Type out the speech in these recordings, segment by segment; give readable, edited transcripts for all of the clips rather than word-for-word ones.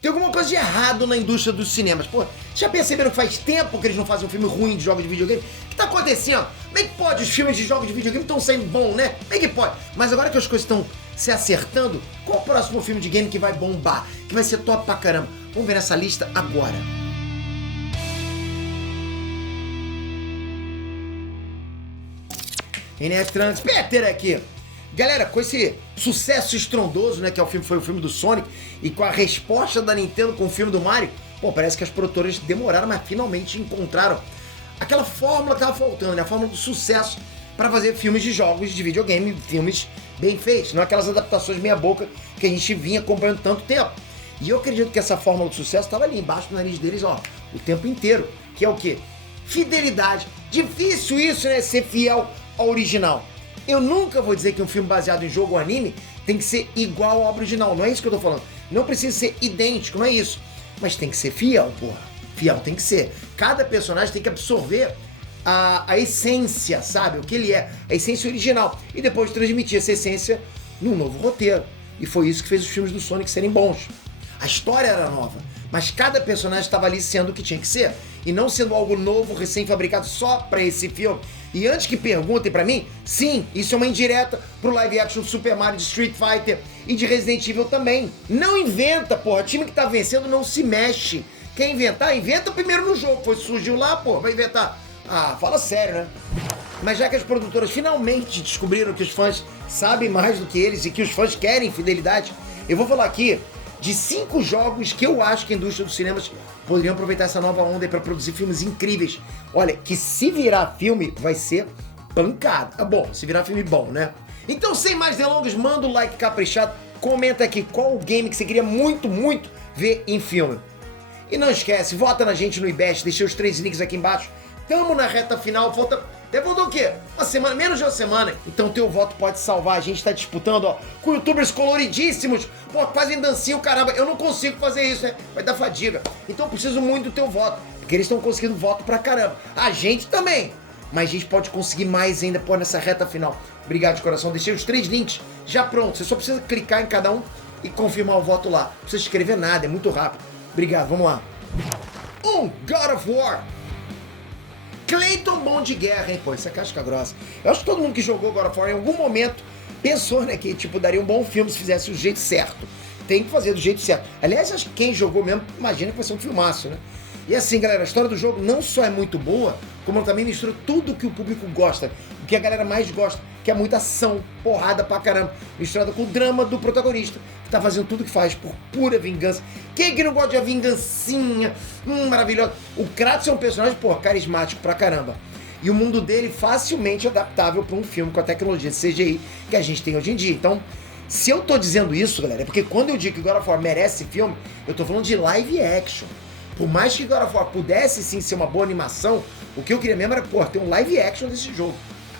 Tem alguma coisa de errado na indústria dos cinemas. Pô, já perceberam que faz tempo que eles não fazem um filme ruim de jogos de videogame? O que tá acontecendo? Como é que pode? Os filmes de jogos de videogame estão saindo bons, né? Como é que pode? Mas agora que as coisas estão se acertando, qual o próximo filme de game que vai bombar? Que vai ser top pra caramba? Vamos ver essa lista agora. Inestrante Peter aqui. Galera, com esse sucesso estrondoso, né, que foi o filme do Sonic, e com a resposta da Nintendo com o filme do Mario, pô, parece que as produtoras demoraram, mas finalmente encontraram aquela fórmula que tava faltando, né, a fórmula do sucesso para fazer filmes de jogos de videogame, filmes bem feitos, não aquelas adaptações meia boca que a gente vinha acompanhando tanto tempo. E eu acredito que essa fórmula do sucesso estava ali embaixo do nariz deles, ó, o tempo inteiro, que é o quê? Fidelidade. Difícil isso, né, ser fiel ao original. Eu nunca vou dizer que um filme baseado em jogo ou anime tem que ser igual ao original, não é isso que eu tô falando. Não precisa ser idêntico, não é isso. Mas tem que ser fiel, porra. Fiel tem que ser. Cada personagem tem que absorver a essência, sabe? O que ele é, a essência original. E depois transmitir essa essência num novo roteiro. E foi isso que fez os filmes do Sonic serem bons. A história era nova, mas cada personagem estava ali sendo o que tinha que ser. E não sendo algo novo, recém-fabricado só pra esse filme. E antes que perguntem pra mim, sim, isso é uma indireta pro live action do Super Mario, de Street Fighter e de Resident Evil também. Não inventa, porra. O time que tá vencendo não se mexe. Quer inventar? Inventa primeiro no jogo. Foi, surgiu lá, porra, vai inventar. Ah, fala sério, né? Mas já que as produtoras finalmente descobriram que os fãs sabem mais do que eles e que os fãs querem fidelidade, eu vou falar aqui de 5 jogos que eu acho que a indústria dos cinemas poderiam aproveitar essa nova onda para produzir filmes incríveis. Olha, que se virar filme, vai ser pancada. Ah, bom, se virar filme bom, né? Então, sem mais delongas, manda o like caprichado, comenta aqui qual o game que você queria muito, muito ver em filme. E não esquece, vota na gente no IBEST, deixei os 3 links aqui embaixo. Tamo na reta final, falta o quê? Uma semana, menos de uma semana. Então teu voto pode salvar. A gente tá disputando, ó, com youtubers coloridíssimos. Pô, fazem dancinho, caramba. Eu não consigo fazer isso, né? Vai dar fadiga. Então eu preciso muito do teu voto. Porque eles estão conseguindo voto pra caramba. A gente também. Mas a gente pode conseguir mais ainda, pô, nessa reta final. Obrigado de coração. Deixei os 3 links já prontos. Você só precisa clicar em cada um e confirmar o voto lá. Não precisa escrever nada, é muito rápido. Obrigado, vamos lá. God of War. Clayton Bom de Guerra, hein? Pô, isso é casca grossa. Eu acho que todo mundo que jogou God of War em algum momento pensou, né, que tipo, daria um bom filme se fizesse do jeito certo. Tem que fazer do jeito certo. Aliás, acho que quem jogou mesmo imagina que vai ser um filmaço, né? E assim, galera, a história do jogo não só é muito boa, como também mistura tudo que o público gosta, o que a galera mais gosta, que é muita ação, porrada pra caramba, misturada com o drama do protagonista, que tá fazendo tudo que faz por pura vingança. Quem é que não gosta de uma vingancinha? Maravilhosa. O Kratos é um personagem, porra, carismático pra caramba. E o mundo dele facilmente adaptável pra um filme com a tecnologia de CGI que a gente tem hoje em dia. Então, se eu tô dizendo isso, galera, é porque quando eu digo que God of War merece filme, eu tô falando de live action. Por mais que God of War pudesse sim ser uma boa animação, o que eu queria mesmo era, pô, ter um live action desse jogo.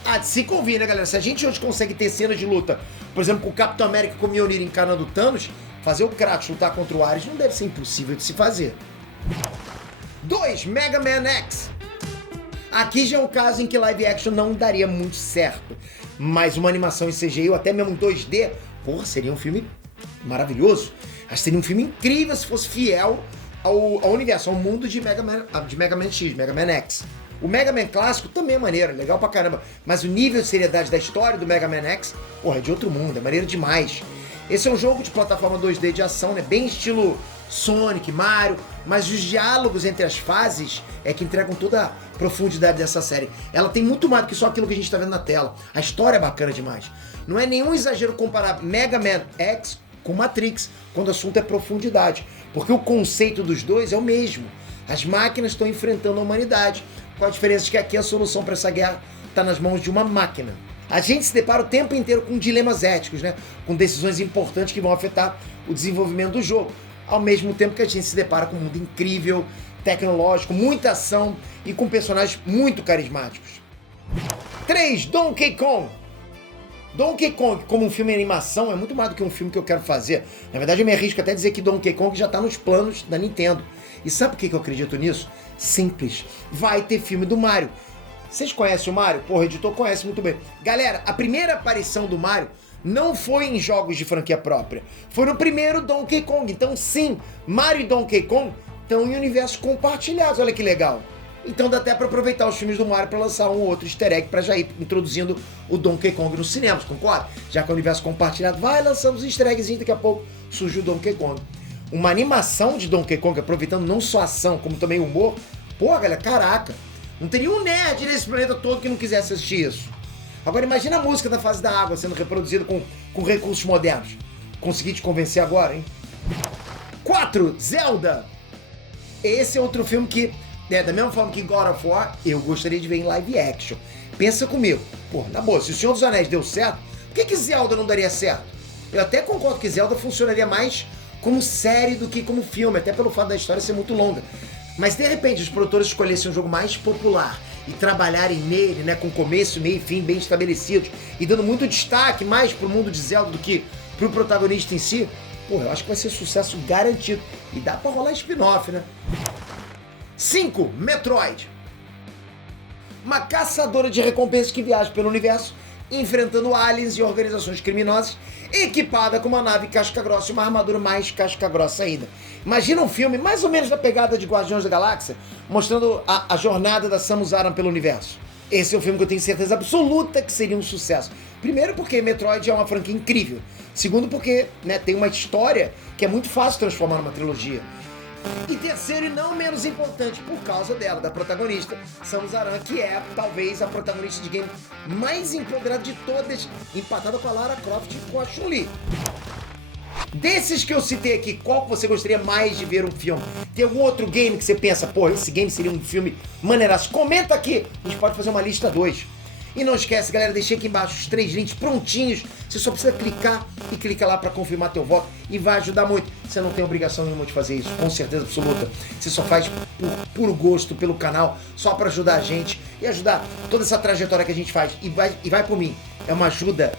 Ah, se convir, né, galera? Se a gente hoje consegue ter cenas de luta, por exemplo, com o Capitão América e com o Mjolnir encarnando Thanos, fazer o Kratos lutar contra o Ares não deve ser impossível de se fazer. 2. Mega Man X. Aqui já é um caso em que live action não daria muito certo, mas uma animação em CGI ou até mesmo em 2D, porra, seria um filme maravilhoso. Acho que seria um filme incrível se fosse fiel ao universo, ao mundo de Mega Man X, Mega Man X. O Mega Man clássico também é maneiro, legal pra caramba, mas o nível de seriedade da história do Mega Man X, porra, é de outro mundo, é maneiro demais. Esse é um jogo de plataforma 2D de ação, né, bem estilo Sonic, Mario, mas os diálogos entre as fases é que entregam toda a profundidade dessa série. Ela tem muito mais do que só aquilo que a gente tá vendo na tela. A história é bacana demais. Não é nenhum exagero comparar Mega Man X com Matrix, quando o assunto é profundidade, porque o conceito dos dois é o mesmo. As máquinas estão enfrentando a humanidade, com a diferença de que aqui a solução para essa guerra está nas mãos de uma máquina. A gente se depara o tempo inteiro com dilemas éticos, né? Com decisões importantes que vão afetar o desenvolvimento do jogo, ao mesmo tempo que a gente se depara com um mundo incrível, tecnológico, muita ação e com personagens muito carismáticos. 3. Donkey Kong. Donkey Kong, como um filme de animação, é muito mais do que um filme que eu quero fazer. Na verdade, eu me arrisco até a dizer que Donkey Kong já está nos planos da Nintendo. E sabe por que eu acredito nisso? Simples. Vai ter filme do Mario. Vocês conhecem o Mario? Porra, o editor conhece muito bem. Galera, a primeira aparição do Mario não foi em jogos de franquia própria. Foi no primeiro Donkey Kong. Então, sim, Mario e Donkey Kong estão em universos compartilhados. Olha que legal. Então dá até para aproveitar os filmes do Mario para lançar um ou outro easter egg para já ir introduzindo o Donkey Kong nos cinemas, concorda? Já que é o universo compartilhado, vai lançando os easter eggs e daqui a pouco surge o Donkey Kong. Uma animação de Donkey Kong, aproveitando não só a ação, como também o humor. Pô, galera, caraca. Não teria um nerd nesse planeta todo que não quisesse assistir isso. Agora imagina a música da fase da água sendo reproduzida com recursos modernos. Consegui te convencer agora, hein? 4. Zelda. Esse é outro filme que, da mesma forma que God of War, eu gostaria de ver em live action. Pensa comigo. Pô, na boa, se o Senhor dos Anéis deu certo, por que Zelda não daria certo? Eu até concordo que Zelda funcionaria mais como série do que como filme, até pelo fato da história ser muito longa. Mas de repente os produtores escolhessem um jogo mais popular e trabalharem nele, né, com começo, meio e fim bem estabelecidos e dando muito destaque mais pro mundo de Zelda do que pro protagonista em si, porra, eu acho que vai ser sucesso garantido. E dá pra rolar spin-off, né? 5. Metroid. Uma caçadora de recompensas que viaja pelo universo, enfrentando aliens e organizações criminosas, equipada com uma nave casca-grossa e uma armadura mais casca-grossa ainda. Imagina um filme mais ou menos da pegada de Guardiões da Galáxia, mostrando a jornada da Samus Aran pelo universo. Esse é um filme que eu tenho certeza absoluta que seria um sucesso. Primeiro porque Metroid é uma franquia incrível. Segundo porque, né, tem uma história que é muito fácil transformar numa trilogia. E terceiro e não menos importante, por causa dela, da protagonista, Samus Aran, que é talvez a protagonista de game mais empoderada de todas, empatada com a Lara Croft e com a Chun-Li. Desses que eu citei aqui, qual que você gostaria mais de ver um filme? Tem algum outro game que você pensa, pô, esse game seria um filme maneiraço? Comenta aqui, a gente pode fazer uma lista 2. E não esquece, galera, deixei aqui embaixo os 3 links prontinhos. Você só precisa clicar e clica lá para confirmar teu voto e vai ajudar muito. Você não tem obrigação nenhuma de fazer isso, com certeza absoluta. Você só faz por puro gosto pelo canal, só para ajudar a gente e ajudar toda essa trajetória que a gente faz. E vai por mim, é uma ajuda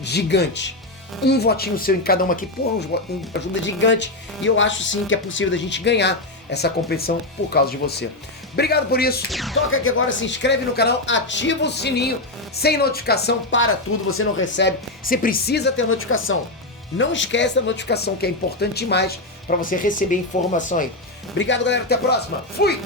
gigante. Um votinho seu em cada uma aqui, porra, uma ajuda gigante. E eu acho sim que é possível da gente ganhar essa competição por causa de você. Obrigado por isso. Toca aqui agora, se inscreve no canal, ativa o sininho. Sem notificação, para tudo, você não recebe. Você precisa ter notificação. Não esquece da notificação, que é importante demais para você receber informação aí. Obrigado, galera. Até a próxima. Fui!